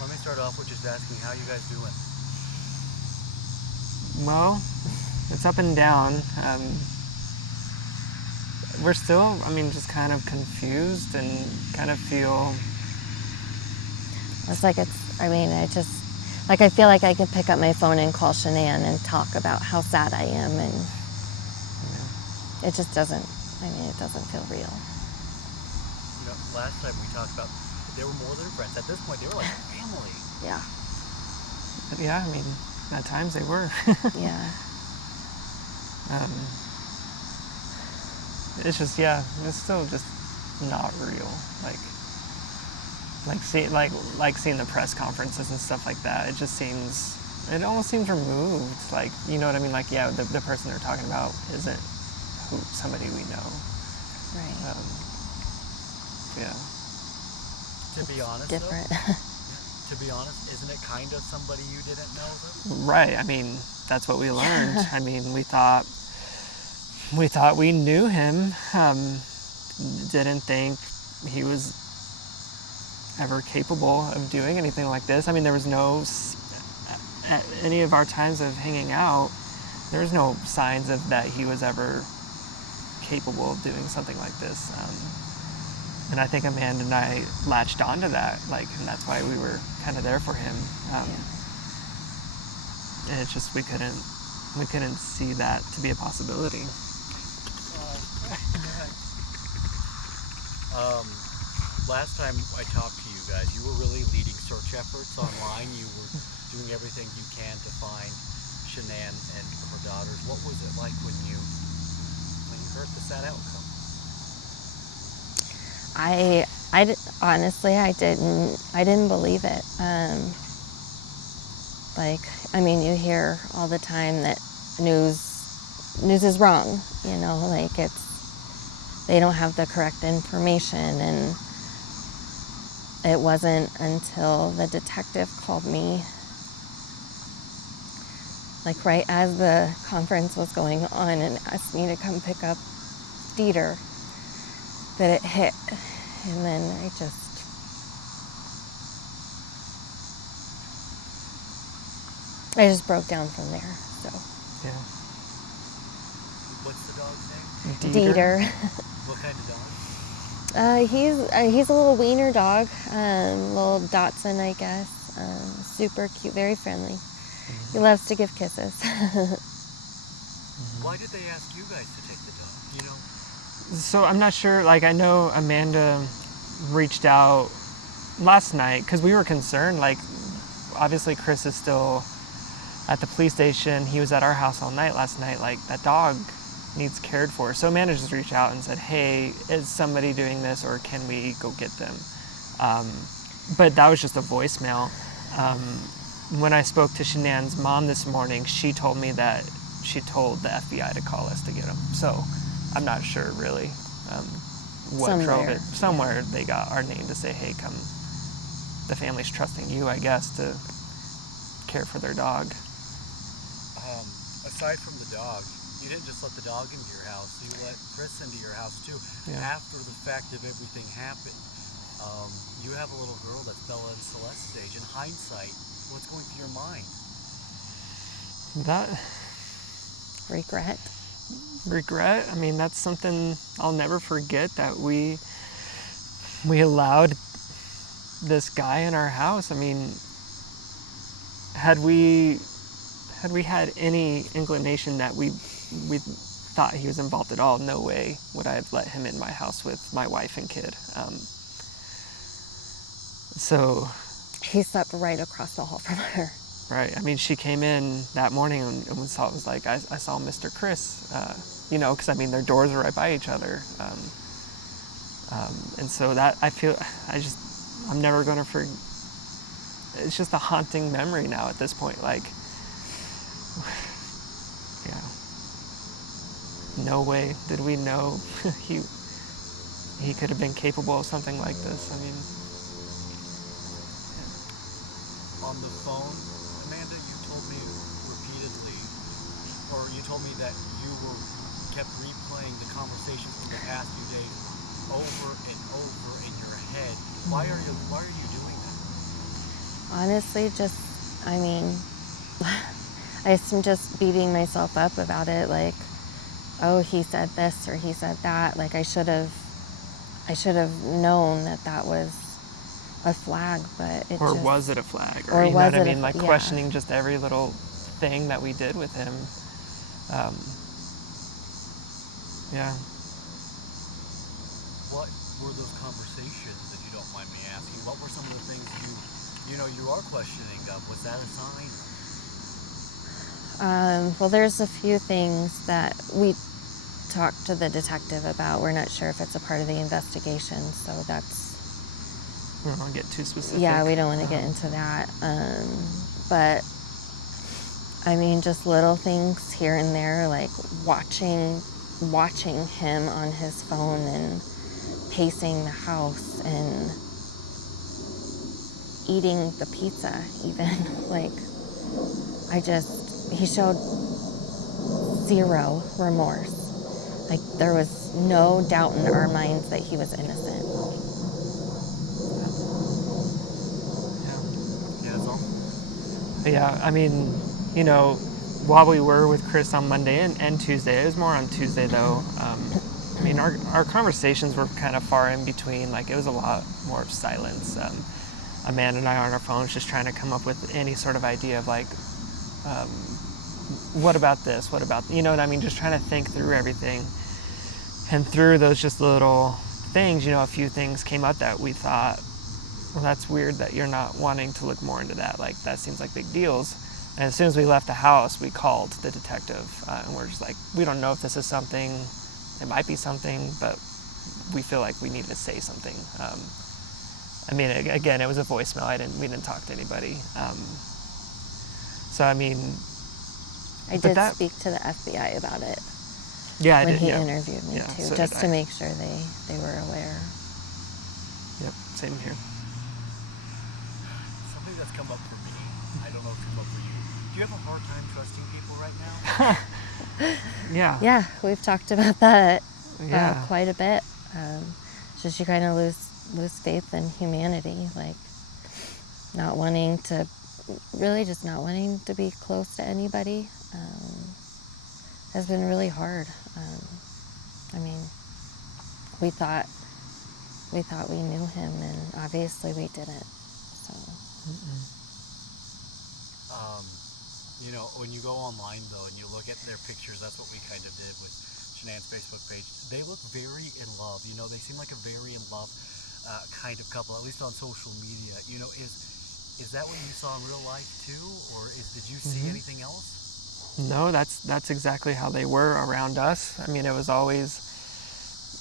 Let me start off with just asking, how you guys doing? Well, it's up and down. We're still, just kind of confused and kind of feel... It's like I feel like I could pick up my phone and call Shanann and talk about how sad I am, and it just doesn't, it doesn't feel real. Last time we talked about, they were more than friends. At this point, they were like family. Yeah. Yeah, at times they were. Yeah. It's just, it's still just not real. Like seeing the press conferences and stuff like that. It almost seems removed. Like, you know what I mean? Like, the person they're talking about isn't somebody we know. Right. Yeah. To be honest, different. To be honest, isn't it kind of somebody you didn't know, though? Right. That's what we learned. We thought we knew him. Didn't think he was ever capable of doing anything like this. There was no, at any of our times of hanging out, there was no signs of that he was ever capable of doing something like this. And I think Amanda and I latched onto that, and that's why we were kind of there for him. And it's just we couldn't see that to be a possibility. Last time I talked to you guys, you were really leading search efforts online. You were doing everything you can to find Shanann and her daughters. What was it like when you heard the sad outcome? Honestly, I didn't believe it. You hear all the time that news is wrong, they don't have the correct information, and it wasn't until the detective called me, right as the conference was going on, and asked me to come pick up Dieter, that it hit. And then I just broke down from there. So. Yeah. What's the dog's name? Dieter. What kind of dog? He's a little wiener dog, little Dachshund, I guess. Super cute, very friendly. Mm-hmm. He loves to give kisses. Why did they ask you guys to take the dog? So I'm not sure. I know Amanda reached out last night because we were concerned. Obviously Chris is still at the police station. He was at our house all night last night. That dog needs cared for. So Amanda just reached out and said, hey, is somebody doing this, or can we go get them? But that was just a voicemail. When I spoke to Shanann's mom this morning, she told me that she told the FBI to call us to get them. So I'm not sure really what drove it. Somewhere they got our name to say, hey, come. The family's trusting you, I guess, to care for their dog. Aside from the dog, you didn't just let the dog into your house. You let Chris into your house, too. Yeah. After the fact of everything happened, you have a little girl that's Bella and Celeste's age. In hindsight, what's going through your mind? Regret. That's something I'll never forget, that we allowed this guy in our house. Had we had any inclination that we thought he was involved at all, no way would I have let him in my house with my wife and kid. So he slept right across the hall from her. Right. She came in that morning and I saw Mr. Chris, because their doors are right by each other. And so that I'm never going to forget. It's just a haunting memory now at this point. No way did we know he could have been capable of something like this. On the phone, Amanda, you told me repeatedly, or you told me that you kept replaying the conversation from the past few days over and over in your head. Why are you doing that? Honestly, just, I mean, I'm just beating myself up about it. Like, oh, he said this or he said that. Like, I should have known that that was a flag, but it Or just, was it a flag? Or you know was what I it a mean? Like yeah. questioning just every little thing that we did with him. Yeah. What were those conversations, if you don't mind me asking? What were some of the things you are questioning of? Was that a sign? Well, there's a few things that we talked to the detective about. We're not sure if it's a part of the investigation, so that's... We don't want to get too specific. Yeah, we don't want to get into that. But, I mean, just little things here and there, like watching him on his phone and pacing the house and eating the pizza even. Like, he showed zero remorse. Like, there was no doubt in our minds that he was innocent. Yeah, that's all. Yeah, I mean, you know, while we were with Chris on Monday and Tuesday, it was more on Tuesday though. I mean, our conversations were kind of far in between. Like, it was a lot more of silence. Amanda and I are on our phones just trying to come up with any sort of idea of like, what about this? What about, you know what I mean? Just trying to think through everything. And through those just little things, you know, a few things came up that we thought, well, that's weird that you're not wanting to look more into that. Like, that seems like big deals. And as soon as we left the house, we called the detective. And we're just like, we don't know if this is something. It might be something, but we feel like we need to say something. I mean, again, it was a voicemail. We didn't talk to anybody. So, I mean... I did speak to the FBI about it. Yeah, I when did. he Yeah. interviewed me too, so just to make sure they were aware. Yep, same here. Something that's come up for me, I don't know if it's come up for you. Do you have a hard time trusting people right now? Yeah. Yeah, we've talked about that Yeah. quite a bit. Just you kind of lose faith in humanity, like not wanting to be close to anybody. Has been really hard. I mean, we thought we knew him, and obviously we didn't. So. You know, when you go online though and you look at their pictures, that's what we kind of did with Shanann's Facebook page. They look very in love. You know, they seem like a very in love kind of couple, at least on social media. You know, is that what you saw in real life too, or did you see anything else? No, that's exactly how they were around us. I mean, it was always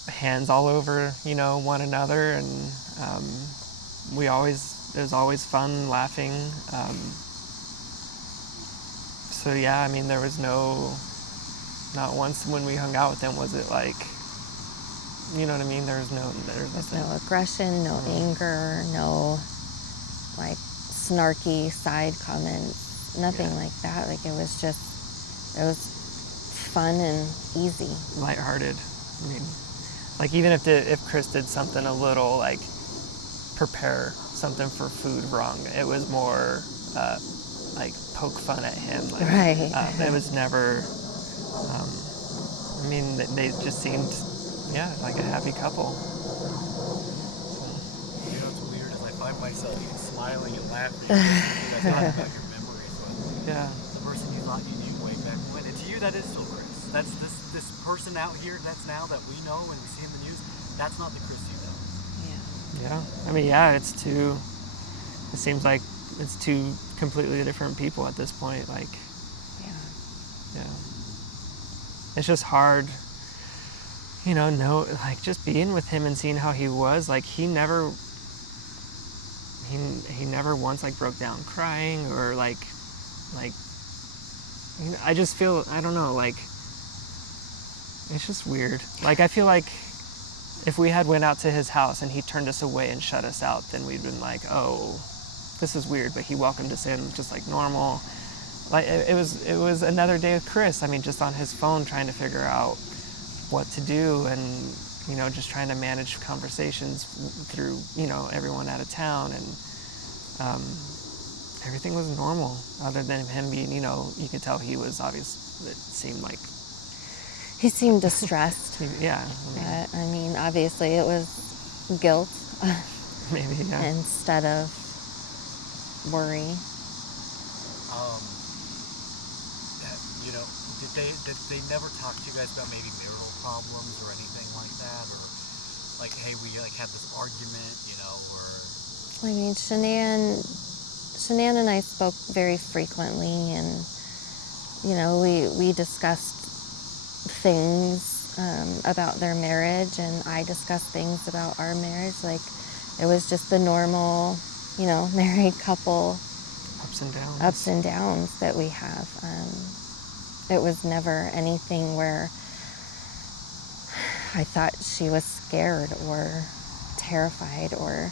hands all over, you know, one another, and it was always fun, laughing. So yeah, I mean, there was not once when we hung out with them was it like, you know what I mean? There's nothing. No aggression, no anger, no like snarky side comments, nothing like that. Like, it was fun and easy. Lighthearted. I mean, like, even if Chris did something a little, like, prepare something for food wrong, it was more, like, poke fun at him. Like, right. It was never, I mean, they just seemed, like a happy couple. You know what's weird is I find myself smiling and laughing as I talk about your memories. Yeah. The person you thought you knew way back when. And to you, that is still Chris. That's this person out here that's now that we know and we see in the news. That's not the Chris you know. Yeah. I mean, it seems like it's two completely different people at this point. Like, yeah. It's just hard, you know, like, just being with him and seeing how he was. Like, he never once, like, broke down crying or, like, you know, I just feel, I don't know, like, it's just weird. Like, I feel like if we had went out to his house and he turned us away and shut us out, then we'd been like, oh, this is weird, but he welcomed us in just like normal. Like, it was another day with Chris. I mean, just on his phone trying to figure out what to do and, you know, just trying to manage conversations through, you know, everyone out of town. And everything was normal, other than him being, you know, you could tell he was obvious. It seemed like He seemed distressed. yeah. But, I mean, obviously it was guilt Maybe, yeah. instead of worry. You know, did they never talk to you guys about maybe marital problems or anything like that, or like, hey, we like had this argument, you know, or I mean, Shanann and I spoke very frequently, and you know, we discussed things about their marriage, and I discussed things about our marriage. Like, it was just the normal, you know, married couple Ups and downs that we have. It was never anything where I thought she was scared or terrified, or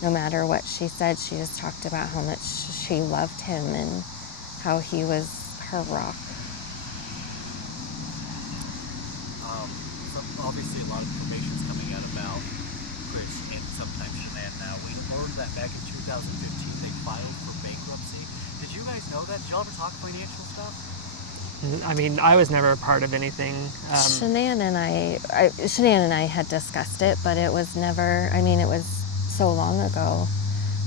no matter what she said, she just talked about how much she loved him and how he was her rock. So obviously a lot of information is coming out about Chris and sometimes Shanann now. We learned that back in 2015 they filed for bankruptcy. Did you guys know that? Did y'all ever talk financial stuff? I mean, I was never a part of anything. Shanann and I had discussed it, but it was never, I mean, it was so long ago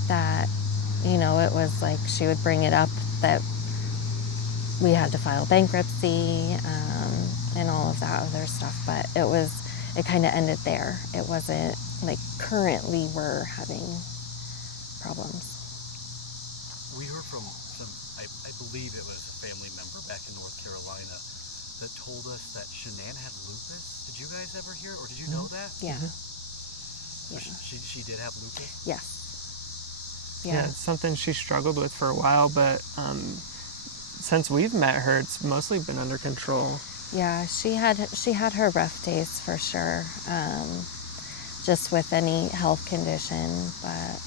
that, you know, it was like she would bring it up that we had to file bankruptcy and all of that other stuff, but it kind of ended there. It wasn't like currently we're having problems. We heard from some, I believe it was a family member back in North Carolina that told us that Shanann had lupus. Did you guys ever hear, or did you know that? Yeah. So she did have lupus? Yes. Yeah, it's something she struggled with for a while, but since we've met her, it's mostly been under control. Yeah, she had her rough days for sure, just with any health condition, but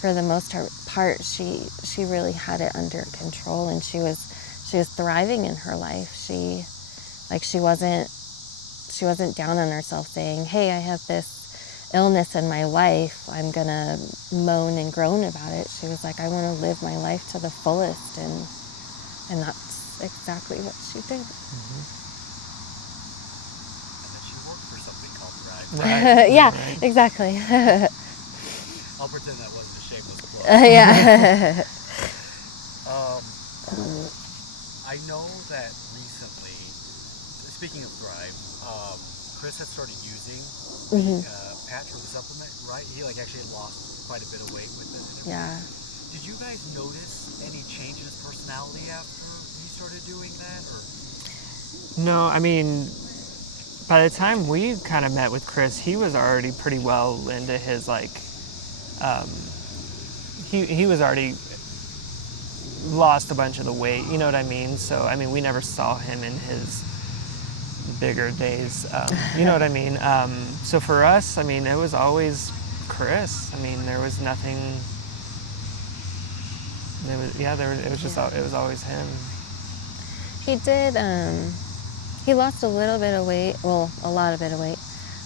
for the most part, she really had it under control, and she was thriving in her life. She wasn't down on herself saying, "Hey, I have this illness in my life, I'm gonna moan and groan about it." She was like, "I want to live my life to the fullest," and that's exactly what she did. Mm-hmm. And then she worked for something called Thrive. Right. Yeah, right. exactly. I'll pretend that wasn't a shameless plug. Yeah. I know that recently, speaking of Thrive, Chris had started using the patch or the supplement, right? He actually had lost quite a bit of weight with it. Yeah. Did you guys notice any change in his personality after he started doing that, or? No, I mean, by the time we kind of met with Chris, he was already pretty well into his he was already lost a bunch of the weight, you know what I mean? So, I mean, we never saw him in his bigger days, you know what I mean? So for us, I mean, it was always Chris. I mean, there was nothing, it was always him. He did, he lost a little bit of weight, well, a lot of bit of weight,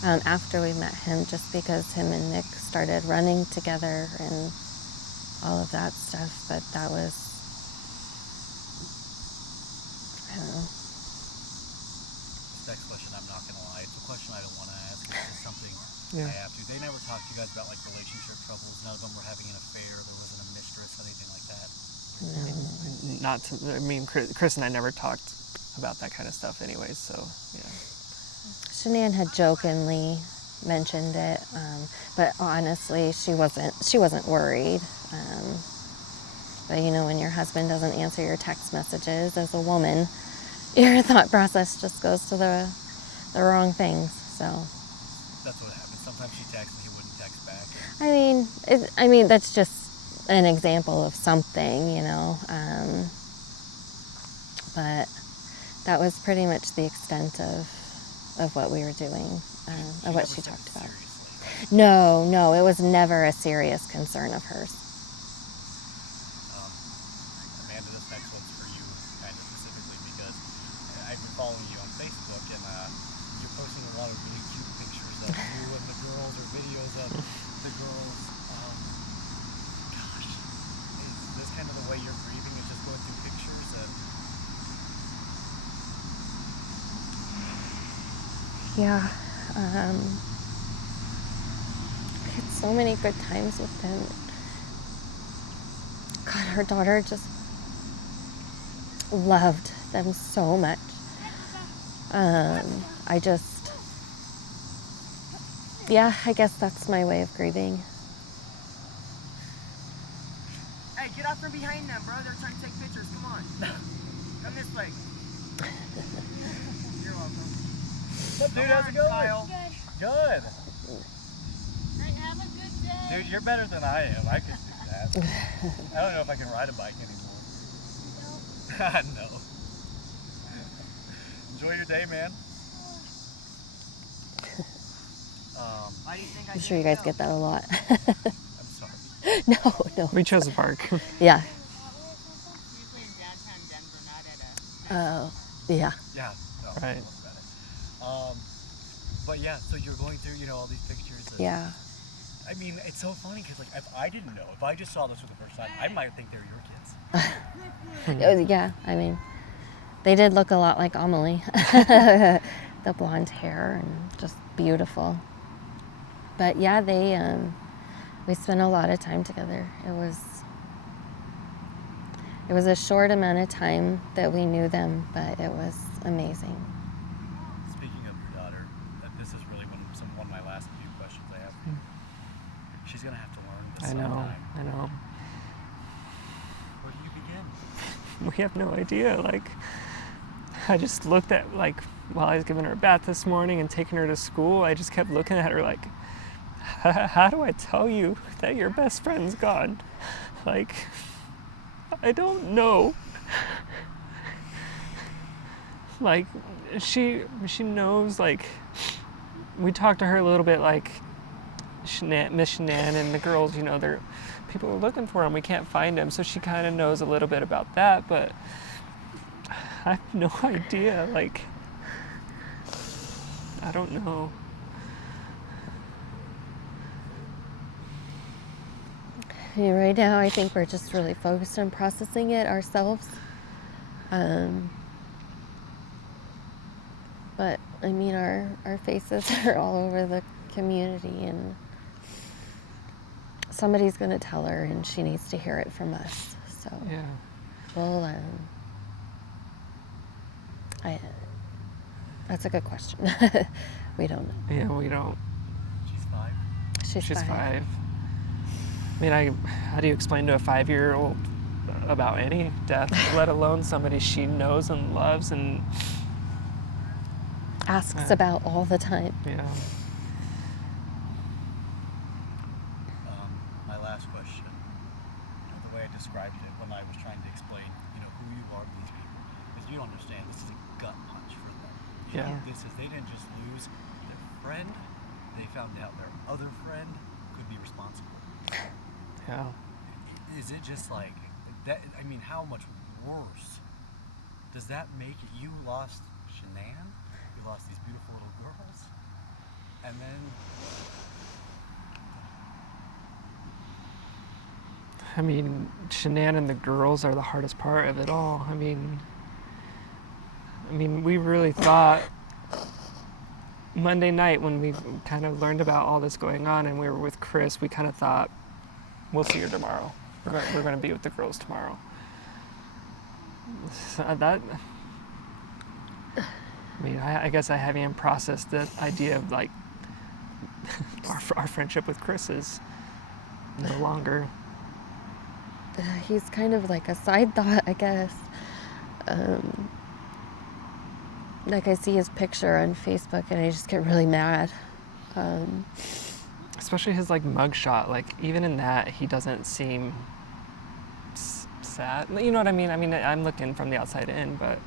after we met him, just because him and Nick started running together and all of that stuff, but that was, I don't know. This next question, I'm not going to lie, it's a question I don't want to ask, it's just something Yeah. I have to. They never talked to you guys about relationship troubles, none of them were having an affair, there wasn't a mistress, anything like that? I mean, Chris and I never talked about that kind of stuff anyways, so, yeah. Shanann had jokingly mentioned it, but honestly, she wasn't worried. But you know, when your husband doesn't answer your text messages as a woman, your thought process just goes to the wrong things. So That's what happened. Sometimes she texted and he wouldn't text back. I mean, that's just an example of something, you know. But that was pretty much the extent of what we were doing, of what she talked about. Seriously. No, it was never a serious concern of hers. Amanda, this next one's for you, kind of specifically, because I've been following you on Facebook, and you're posting a lot of really cute pictures of you and the girls, or videos of the girls. Gosh, Yeah. I had so many good times with them. God, her daughter just loved them so much. I just, yeah, I guess that's my way of grieving. Hey, get out from behind them, bro. They're trying to take pictures. Come on. Come this way. You're welcome. What's up, dude? How's it going? Kyle. Good. Hey, have a good day. Dude, you're better than I am. I could do that. I don't know if I can ride a bike anymore. No. Enjoy your day, man. Why do you think I'm sure you guys get that a lot. I'm sorry. No. We chose a park. Yeah. Usually in downtown Denver, not at a. Oh, yeah. Yeah. No, Right. that's about it. But yeah, so you're going through, you know, all these pictures. And, Yeah. I mean, it's so funny because, like, if I didn't know, if I just saw this for the first time, I might think they're your kids. Yeah, I mean, they did look a lot like Amelie. The blonde hair and just beautiful. But yeah, we spent a lot of time together. It was a short amount of time that we knew them, but it was amazing. Speaking of your daughter, this is really one of my last few questions I have for you. She's going to have to learn this I know. sometime. I know. Where do you begin? We have no idea. Like, I just looked at, like, while I was giving her a bath this morning and taking her to school, I just kept looking at her like, how do I tell you that your best friend's gone? Like, I don't know. Like, she knows, like, we talked to her a little bit, like, Miss Shanann and the girls, you know, people are looking for him, we can't find him, so she kind of knows a little bit about that, but I have no idea, like, I don't know. Yeah, right now, I think we're just really focused on processing it ourselves. But I mean, our faces are all over the community, and somebody's going to tell her, and she needs to hear it from us. So Yeah. we'll. That's a good question. We don't know. Yeah, we don't. She's 5. She's 5. I mean, how do you explain to a 5-year-old about any death, let alone somebody she knows and loves and Asks about all the time. yeah. My last question, you know, the way I described it when I was trying to explain, you know, who you are to these people, because you understand this is a gut punch for them. You know, Yeah. they didn't just lose their friend, they found out their other friend could be responsible. Yeah. Is it just like that? I mean, how much worse does that make it? You lost Shanann, you lost these beautiful little girls, and then I mean, Shanann and the girls are the hardest part of it all. I mean, we really thought Monday night when we kind of learned about all this going on and we were with Chris, we kind of thought, we'll see her tomorrow. We're going to be with the girls tomorrow. So I guess I haven't even processed the idea of, like, our friendship with Chris is no longer. He's kind of like a side thought, I guess. Like, I see his picture on Facebook and I just get really mad. Especially his, like, mugshot. Like, even in that, he doesn't seem sad. You know what I mean? I mean, I'm looking from the outside in, but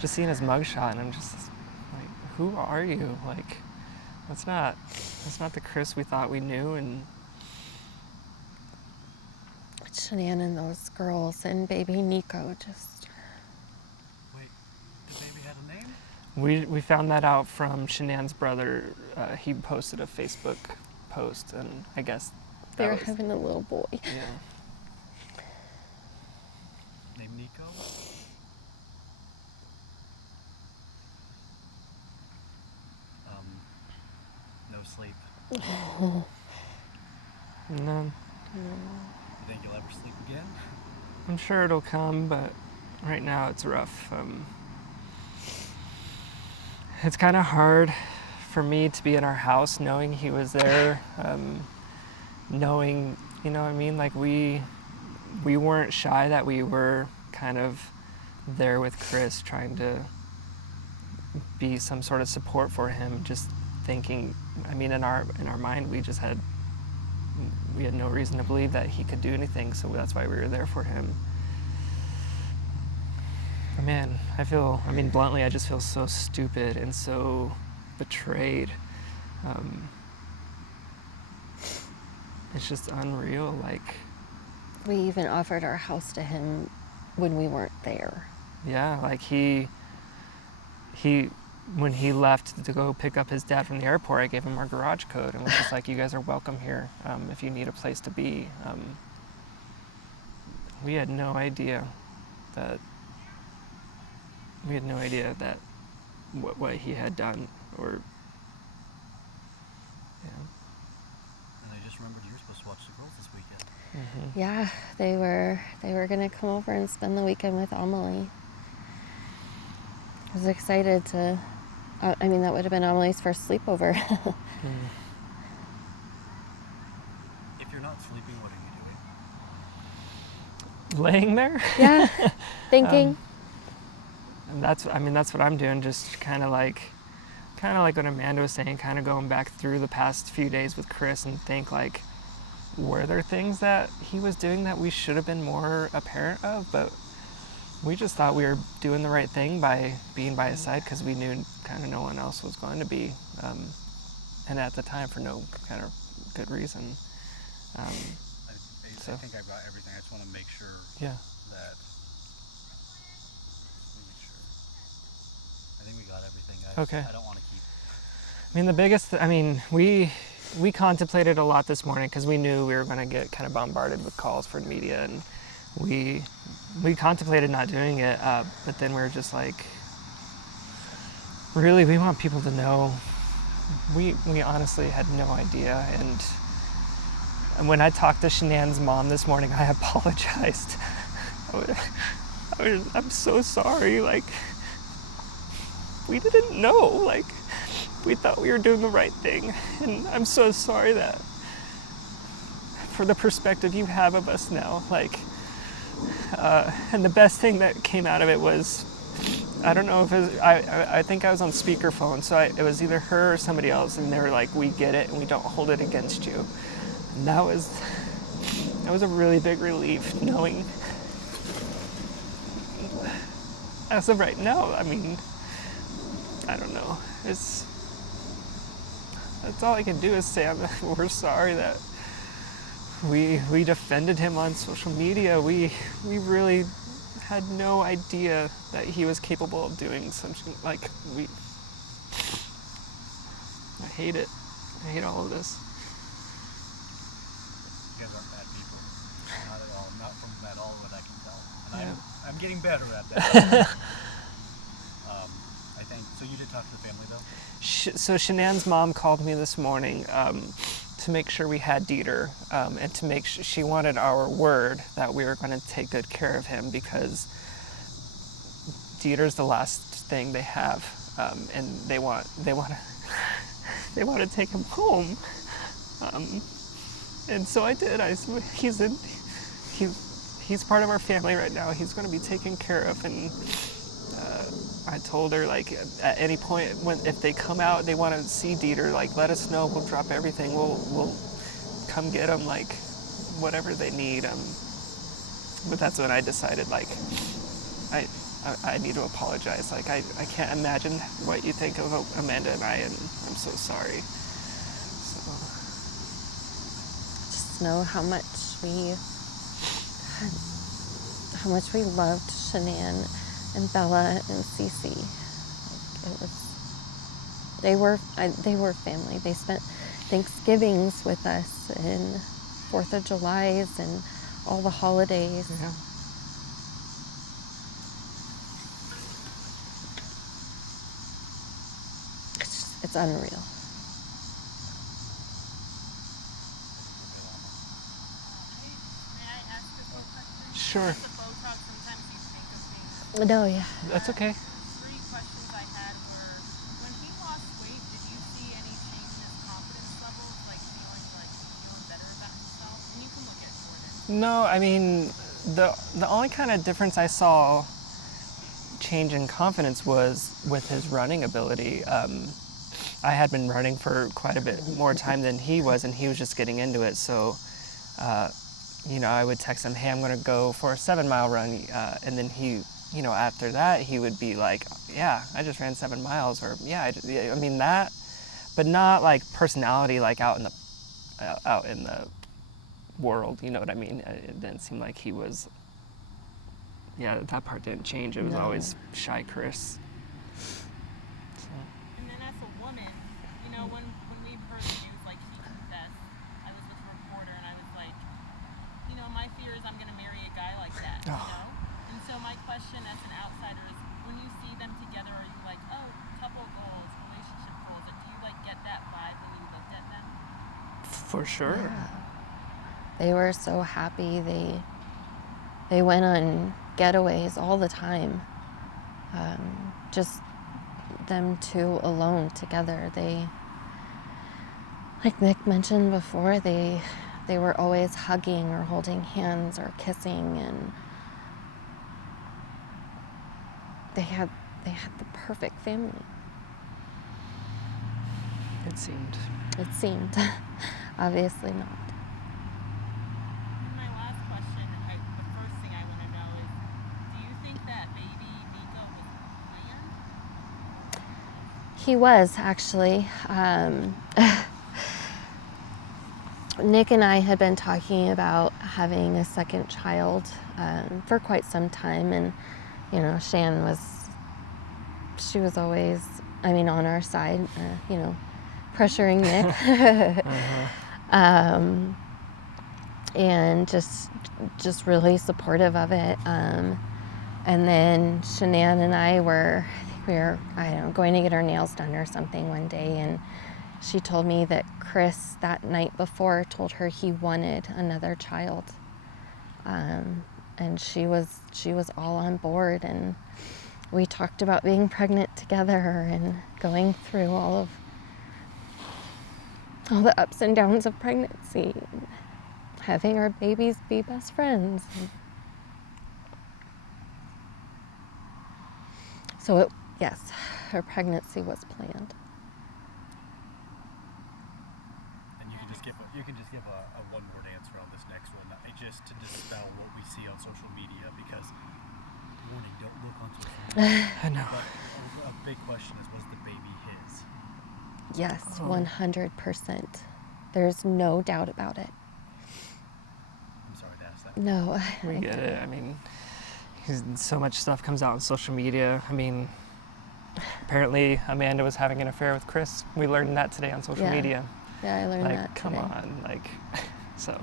just seeing his mugshot, and I'm just like, who are you? Like, that's not the Chris we thought we knew. And Shanann and those girls and baby Nico just. wait, the baby had a name? we found that out from Shanann's brother. He posted a Facebook post, and I guess They were was, having a little boy. yeah. Named Nico? of sleep? No, You think you'll ever sleep again? I'm sure it'll come, but right now it's rough. It's kind of hard for me to be in our house knowing he was there, knowing, you know what I mean? Like we weren't shy that we were kind of there with Chris trying to be some sort of support for him, just thinking, I mean, in our mind, we had no reason to believe that he could do anything, so that's why we were there for him. But man, bluntly, I just feel so stupid and so betrayed. It's just unreal, like... We even offered our house to him when we weren't there. Yeah, like he when he left to go pick up his dad from the airport, I gave him our garage code and was just like, you guys are welcome here if you need a place to be. We had no idea that what he had done, or yeah. And I just remembered you were supposed to watch the girls this weekend. Mm-hmm. Yeah, they were gonna come over and spend the weekend with Amelie. I was excited to, that would have been Amelie's first sleepover. If you're not sleeping, what are you doing? Laying there? Yeah, thinking. And that's what I'm doing, just kind of like what Amanda was saying, kind of going back through the past few days with Chris and think like, were there things that he was doing that we should have been more apparent of? But we just thought we were doing the right thing by being by his side because we knew kind of no one else was going to be, and at the time for no kind of good reason. I think I've got everything. I just want to make sure Yeah. that. I think we got everything. Okay. I don't want to keep. We contemplated a lot this morning because we knew we were going to get kind of bombarded with calls for media, and we contemplated not doing it, but then we were just like, really, we want people to know. We honestly had no idea, and when I talked to Shanann's mom this morning, I apologized. I'm so sorry, like, we didn't know, like, we thought we were doing the right thing, and I'm so sorry that for the perspective you have of us now, like, and the best thing that came out of it was, I don't know if it was, I think I was on speakerphone, so it was either her or somebody else, and they were like, we get it and we don't hold it against you. And that was a really big relief, knowing as of right now, I don't know, that's all I can do is say we're sorry that we defended him on social media. We really had no idea that he was capable of doing something like I hate it. I hate all of this. You guys aren't bad people. Not at all. Not from at all what I can tell. And I'm getting better at that. I think. So you did talk to the family though? So Shanann's mom called me this morning to make sure we had Dieter, and to make sure she wanted our word that we were going to take good care of him, because Dieter's the last thing they have, and they want to take him home. And so I did. He's part of our family right now. He's going to be taken care of, and I told her, like, at any point if they come out, they want to see Dieter, like, let us know. We'll drop everything. We'll come get him, like, whatever they need. But that's when I decided, like, I need to apologize. Like, I can't imagine what you think of Amanda and I, and I'm so sorry. So Just know how much we loved Shanann and Bella and Cece. They were family. They spent Thanksgivings with us and 4th of Julys and all the holidays. yeah. It's unreal. sure. With the Botox, sometimes you think of things. Oh, No, yeah. That's okay. 3 questions I had were, when he lost weight, did you see any change in his confidence levels, feeling better about himself? And you can look at Jordan. No, I mean, the only kind of difference I saw change in confidence was with his running ability. I had been running for quite a bit more time than he was, and he was just getting into it. So, I would text him, hey, I'm going to go for a 7-mile run. And then he, after that, he would be like, yeah, I just ran 7 miles. Or, yeah, I mean, that, but not like personality, like out in the world, you know what I mean? It didn't seem like he was, that part didn't change. It was No. always shy Chris. And then as a woman, when we heard the news, like he confessed, I was with a reporter and I was like, my fear is I'm going to marry a guy like that, And so my question as an outsider is, when you see them together, are you like, oh, couple goals, relationship goals? And do you get that vibe when you looked at them? For sure. Yeah. They were so happy. They went on getaways all the time. Just them two alone together. They, like Nick mentioned before, they were always hugging or holding hands or kissing, and they had the perfect family. It seemed. It seemed. Obviously not. My last question, the first thing I want to know is, do you think that baby Nico was planned? He was, actually. Nick and I had been talking about having a second child for quite some time, and Shan was always, on our side, pressuring Nick. And just really supportive of it. And then Shanann and I were going to get our nails done or something one day, and she told me that Chris that night before told her he wanted another child. And she was all on board, and we talked about being pregnant together and going through all the ups and downs of pregnancy, and having our babies be best friends. So yes, her pregnancy was planned. And you can just give a one-word answer on this next one, just to dispel what we see on social media, because warning, don't look on social media. I know. But a big question is, was the baby his? Yes, Oh. 100%. There's no doubt about it. I'm sorry to ask that. No. We get it. I mean, so much stuff comes out on social media. I mean, apparently Amanda was having an affair with Chris. We learned that today on social Yeah. media. Yeah, I learned Like, that come today. on, like, so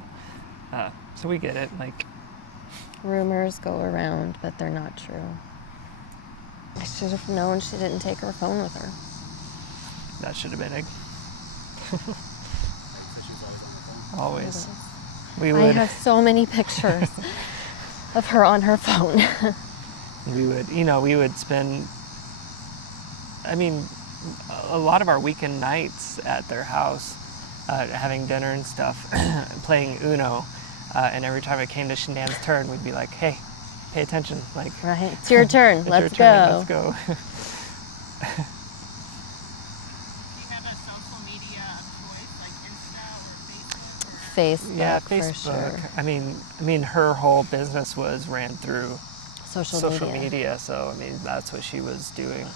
we get it. Like, Rumors go around, but they're not true. I should have known she didn't take her phone with her. that should have been it. So she's always on the phone. Always. We I would. have so many pictures of her on her phone. We would spend, a lot of our weekend nights at their house, having dinner and stuff, playing Uno, and every time it came to Shanann's turn, we'd be like, hey, pay attention, like, Right? It's your turn. it's Let's your turn, go. let's go. Do you have a social media of choice, like Insta or Facebook? Or Facebook, Yeah, for Facebook. sure. I mean, her whole business ran through Social media, so that's what she was doing.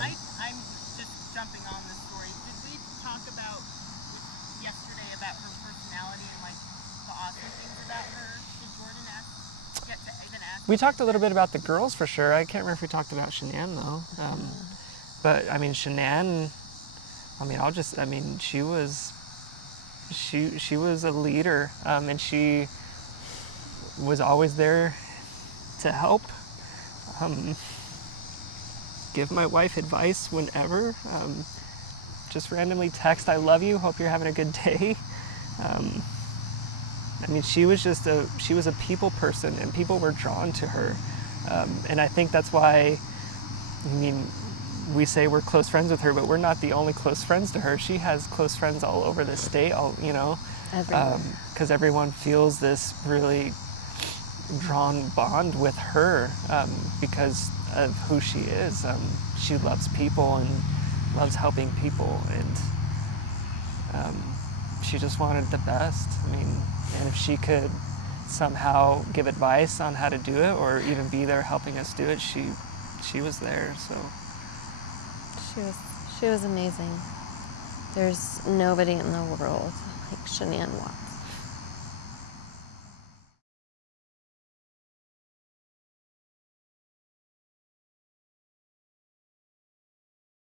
I'm just jumping on this story. Did we talk about yesterday about her personality and the awesome things about her? Did Jordan get to even ask? We talked a little bit about the girls for sure. I can't remember if we talked about Shanann though. But Shanann, she was a leader, and she was always there to help. Give my wife advice whenever. Just randomly text, I love you, hope you're having a good day. I mean, she was a people person, and people were drawn to her. And I think that's why, I mean, we say we're close friends with her, but we're not the only close friends to her. She has close friends all over the state, because everyone feels this really drawn bond with her because of who she is. She loves people and loves helping people, and she just wanted the best. I mean, and if she could somehow give advice on how to do it, or even be there helping us do it, she was there. So She was amazing. There's nobody in the world like Shanann was.